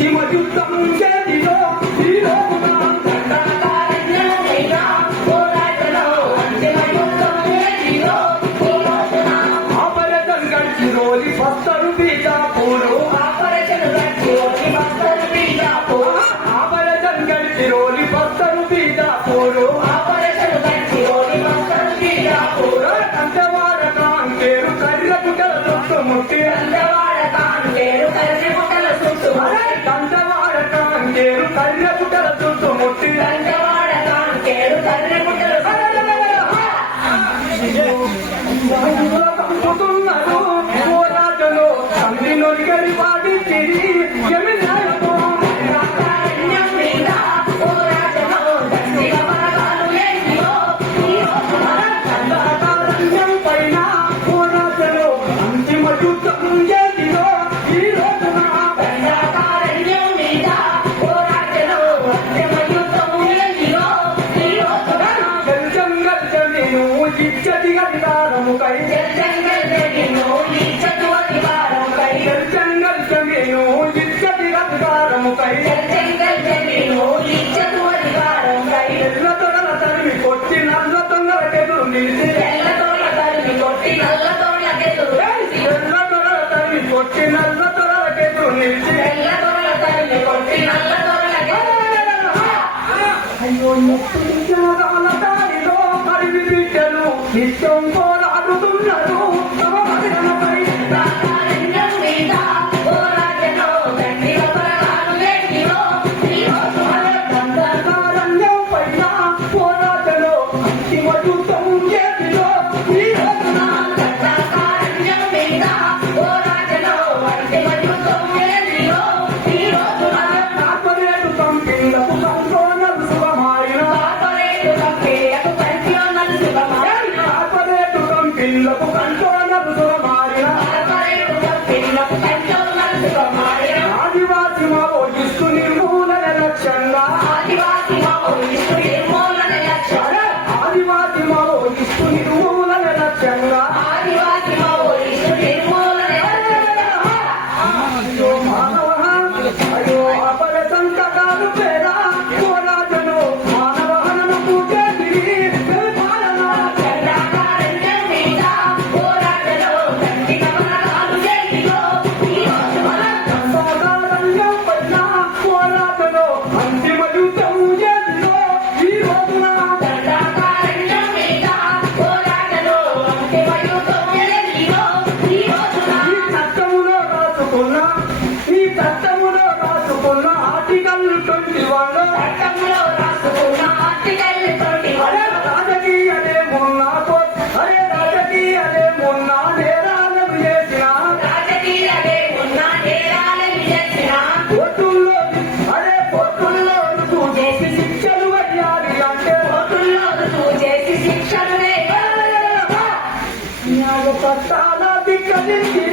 అంతిమ యుద్ధం చేతిలో ఈ లోపున ఆపరేషన్ గడిచిరోలి బస్తరు బీజాపూరు ఆపరేషన్ గడిచిరోలి బస్తరు బీజాపూరు కంటవాడ కాంకేరు కర్ర పుట్టల చుట్టుముట్టి కంటవాడ కాంకేరు కర్ర పుట్టల చుట్టుముట్టి పంపుతున్నారు పోరాటలో అన్ని నొలిగడి పాటించిరి అయ్యో దారిలో అడివి బిడ్డలు నిత్యం పోరాడుతున్నారు పైన పోరాటలో అంతిమ యుద్ధం చేతిలో ఆదివాసి మావోయిస్టు నిర్మూలన లక్ష్యంగా ఆదివాసి మావోయిస్టు నిర్మూలన లక్ష్యంగా అయ్యో మానవ అయ్యో అపరసంత కాదు పేరా పోరాటను మానవహనను పూజేసి అంతిమ యుద్ధం చేతిలో ఈ రోజున ఈ చట్టములో రాసుకున్న ఆర్టికల్ 21 రాజకీయలే మొన్న నేరాలను చేసిన కోర్టుల్లో రుజువు చేసి శిక్షలు వేయాలి అంటే న్యాయ పట్టాల దిక్కలించి